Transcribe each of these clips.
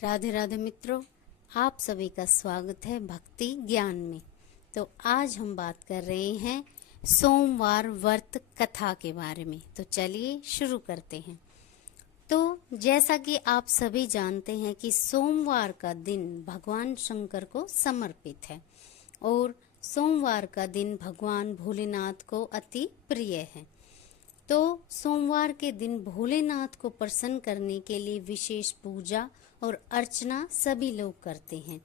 राधे राधे मित्रों, आप सभी का स्वागत है भक्ति ज्ञान में। तो आज हम बात कर रहे हैं सोमवार व्रत कथा के बारे में। तो चलिए शुरू करते हैं। तो जैसा कि आप सभी जानते हैं कि सोमवार का दिन भगवान शंकर को समर्पित है और सोमवार का दिन भगवान भोलेनाथ को अति प्रिय है। तो सोमवार के दिन भोलेनाथ को प्रसन्न करने के लिए विशेष पूजा और अर्चना सभी लोग करते हैं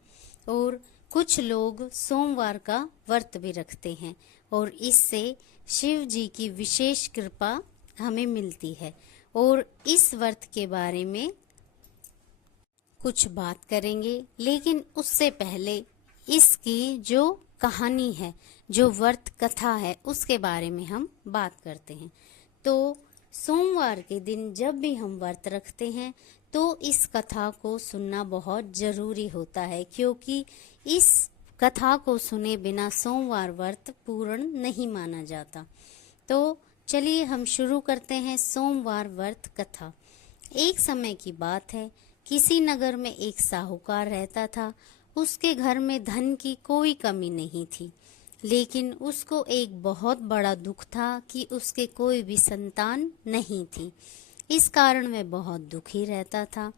और कुछ लोग सोमवार का व्रत भी रखते हैं और इससे शिव जी की विशेष कृपा हमें मिलती है। और इस व्रत के बारे में कुछ बात करेंगे, लेकिन उससे पहले इसकी जो कहानी है, जो व्रत कथा है, उसके बारे में हम बात करते हैं। तो सोमवार के दिन जब भी हम व्रत रखते हैं तो इस कथा को सुनना बहुत जरूरी होता है, क्योंकि इस कथा को सुने बिना सोमवार व्रत पूर्ण नहीं माना जाता। तो चलिए हम शुरू करते हैं सोमवार व्रत कथा। एक समय की बात है, किसी नगर में एक साहूकार रहता था। उसके घर में धन की कोई कमी नहीं थी, लेकिन उसको एक बहुत बड़ा दुख था कि उसके कोई भी संतान नहीं थी। इस कारण वह बहुत दुखी रहता था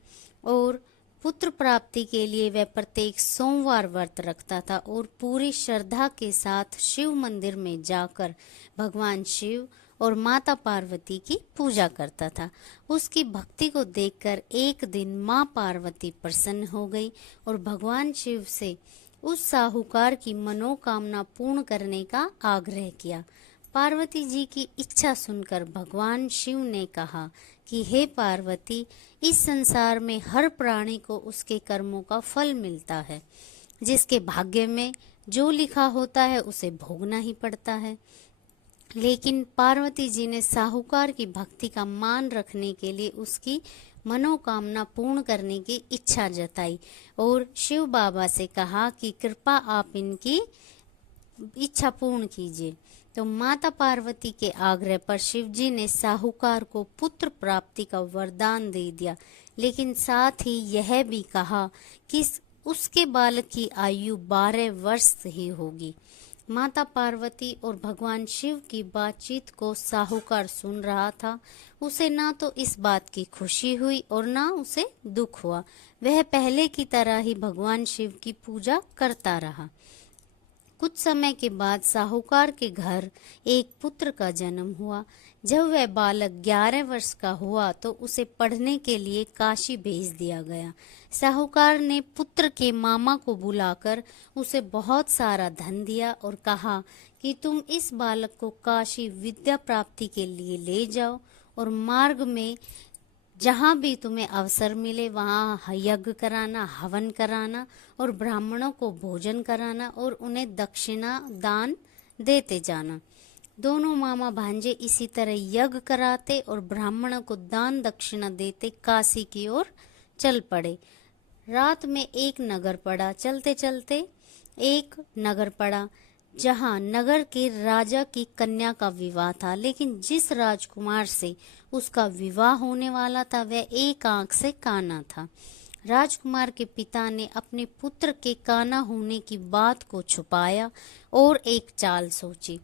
और पुत्र प्राप्ति के लिए वह प्रत्येक सोमवार व्रत रखता था और पूरी श्रद्धा के साथ शिव मंदिर में जाकर भगवान शिव और माता पार्वती की पूजा करता था। उसकी भक्ति को देखकर एक दिन माँ पार्वती प्रसन्न हो गई और भगवान शिव से उस साहूकार की मनोकामना पूर्ण करने का आग्रह किया। पार्वती जी की इच्छा सुनकर भगवान शिव ने कहा कि हे पार्वती, इस संसार में हर प्राणी को उसके कर्मों का फल मिलता है। जिसके भाग्य में जो लिखा होता है उसे भोगना ही पड़ता है। लेकिन पार्वती जी ने साहूकार की भक्ति का मान रखने के लिए उसकी मनोकामना पूर्ण करने की इच्छा जताई और शिव बाबा से कहा कि कृपा आप इनकी इच्छा पूर्ण कीजिए। तो माता पार्वती के आग्रह पर शिव जी ने साहूकार को पुत्र प्राप्ति का वरदान दे दिया, लेकिन साथ ही यह भी कहा कि उसके बालक की आयु 12 वर्ष ही होगी। माता पार्वती और भगवान शिव की बातचीत को साहूकार सुन रहा था। उसे ना तो इस बात की खुशी हुई और ना उसे दुख हुआ। वह पहले की तरह ही भगवान शिव की पूजा करता रहा। कुछ समय के बाद साहूकार के घर एक पुत्र का जन्म हुआ। जब वह बालक 11 वर्ष का हुआ तो उसे पढ़ने के लिए काशी भेज दिया गया। साहूकार ने पुत्र के मामा को बुलाकर उसे बहुत सारा धन दिया और कहा कि तुम इस बालक को काशी विद्या प्राप्ति के लिए ले जाओ और मार्ग में जहाँ भी तुम्हें अवसर मिले वहाँ यज्ञ कराना, हवन कराना और ब्राह्मणों को भोजन कराना और उन्हें दक्षिणा दान देते जाना। दोनों मामा भांजे इसी तरह यज्ञ कराते और ब्राह्मणों को दान दक्षिणा देते काशी की ओर चल पड़े। रात में एक नगर पड़ा। चलते चलते एक नगर पड़ा जहाँ नगर के राजा की कन्या का विवाह था, लेकिन जिस राजकुमार से उसका विवाह होने वाला था वह एक आंख से काना था। राजकुमार के पिता ने अपने पुत्र के काना होने की बात को छुपाया और एक चाल सोची।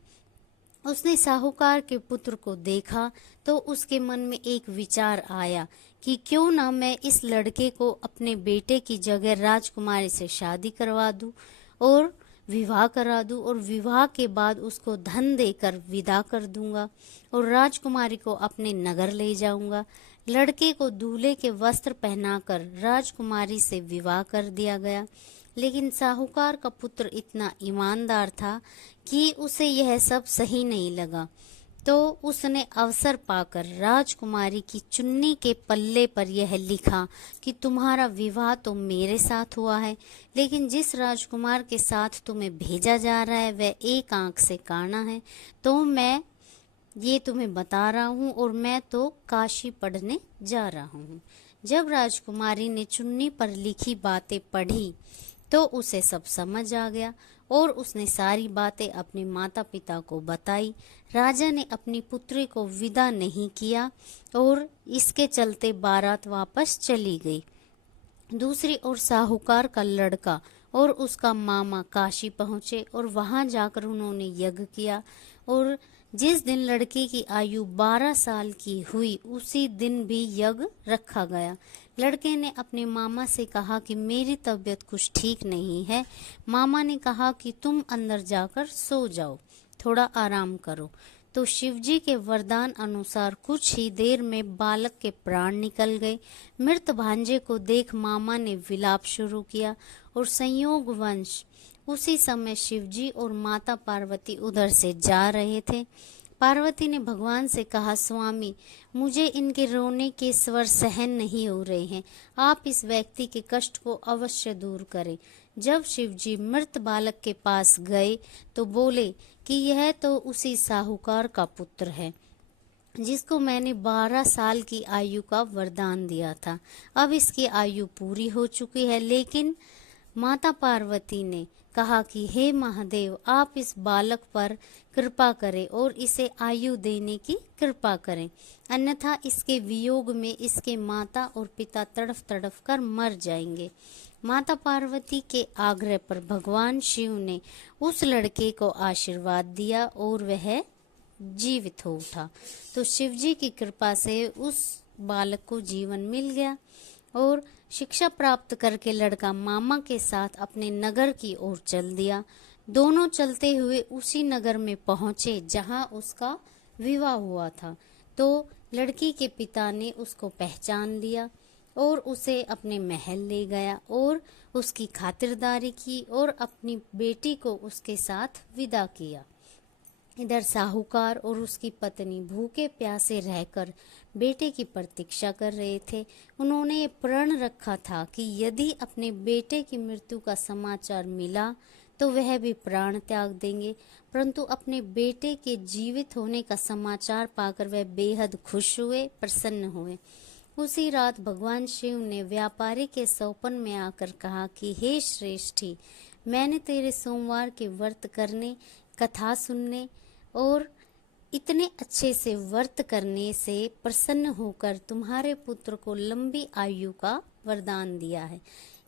उसने साहूकार के पुत्र को देखा तो उसके मन में एक विचार आया कि क्यों ना मैं इस लड़के को अपने बेटे की जगह राजकुमारी से शादी करवा दूं और विवाह करा दूं और विवाह के बाद उसको धन देकर विदा कर दूंगा और राजकुमारी को अपने नगर ले जाऊंगा। लड़के को दूल्हे के वस्त्र पहनाकर राजकुमारी से विवाह कर दिया गया। लेकिन साहूकार का पुत्र इतना ईमानदार था कि उसे यह सब सही नहीं लगा। तो उसने अवसर पाकर राजकुमारी की चुन्नी के पल्ले पर यह लिखा कि तुम्हारा विवाह तो मेरे साथ हुआ है, लेकिन जिस राजकुमार के साथ तुम्हें भेजा जा रहा है वह एक आंख से काना है। तो मैं ये तुम्हें बता रहा हूँ और मैं तो काशी पढ़ने जा रहा हूँ। जब राजकुमारी ने चुन्नी पर लिखी बातें पढ़ी तो उसे सब समझ आ गया और उसने सारी बातें अपने माता पिता को बताई। राजा ने अपनी पुत्री को विदा नहीं किया और इसके चलते बारात वापस चली गई। दूसरी ओर साहूकार का लड़का और उसका मामा काशी पहुँचे और वहाँ जाकर उन्होंने यज्ञ किया। और जिस दिन लड़के की आयु 12 साल की हुई उसी दिन भी यज्ञ रखा गया। लड़के ने अपने मामा से कहा कि मेरी तबीयत कुछ ठीक नहीं है। मामा ने कहा कि तुम अंदर जाकर सो जाओ, थोड़ा आराम करो। तो शिवजी के वरदान अनुसार कुछ ही देर में बालक के प्राण निकल गए। मृत भांजे को देख मामा ने विलाप शुरू किया और संयोगवश उसी समय शिवजी और माता पार्वती उधर से जा रहे थे। पार्वती ने भगवान से कहा, स्वामी, मुझे इनके रोने के स्वर सहन नहीं हो रहे हैं, आप इस व्यक्ति के कष्ट को अवश्य दूर करें। जब शिवजी मृत बालक के पास गए तो बोले कि यह तो उसी साहूकार का पुत्र है जिसको मैंने 12 साल की आयु का वरदान दिया था। अब इसकी आयु पूरी हो चुकी है। लेकिन माता पार्वती ने कहा कि हे महादेव, आप इस बालक पर कृपा करें और इसे आयु देने की कृपा करें, अन्यथा इसके वियोग में इसके माता और पिता तड़फ तड़फ कर मर जाएंगे। माता पार्वती के आग्रह पर भगवान शिव ने उस लड़के को आशीर्वाद दिया और वह जीवित हो उठा। तो शिवजी की कृपा से उस बालक को जीवन मिल गया और शिक्षा प्राप्त करके लड़का मामा के साथ अपने नगर की ओर चल दिया। दोनों चलते हुए उसी नगर में पहुंचे जहां उसका विवाह हुआ था। तो लड़की के पिता ने उसको पहचान लिया और उसे अपने महल ले गया और उसकी खातिरदारी की और अपनी बेटी को उसके साथ विदा किया। इधर साहूकार और उसकी पत्नी भूखे प्यासे रहकर बेटे की प्रतीक्षा कर रहे थे। उन्होंने ये प्रण रखा था कि यदि अपने बेटे की मृत्यु का समाचार मिला तो वह भी प्राण त्याग देंगे, परंतु अपने बेटे के जीवित होने का समाचार पाकर वह बेहद खुश हुए, प्रसन्न हुए। उसी रात भगवान शिव ने व्यापारी के सौपन में आकर कहा कि हे श्रेष्ठी, मैंने तेरे सोमवार के व्रत करने, कथा सुनने और इतने अच्छे से व्रत करने से प्रसन्न होकर तुम्हारे पुत्र को लंबी आयु का वरदान दिया है।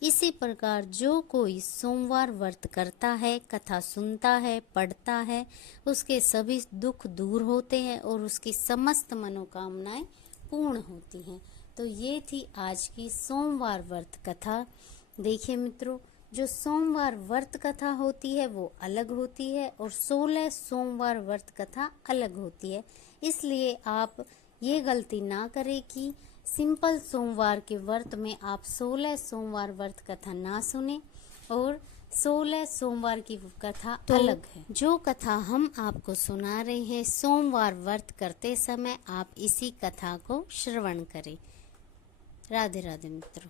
इसी प्रकार जो कोई सोमवार व्रत करता है, कथा सुनता है, पढ़ता है, उसके सभी दुख दूर होते हैं और उसकी समस्त मनोकामनाएं पूर्ण होती हैं। तो ये थी आज की सोमवार व्रत कथा। देखिए मित्रों, जो सोमवार व्रत कथा होती है वो अलग होती है और 16 सोमवार व्रत कथा अलग होती है। इसलिए आप ये गलती ना करें कि सिंपल सोमवार के व्रत में आप 16 सोमवार व्रत कथा ना सुने और 16 सोमवार की कथा अलग है। जो कथा हम आपको सुना रहे हैं सोमवार व्रत करते समय, आप इसी कथा को श्रवण करें। राधे राधे मित्रों।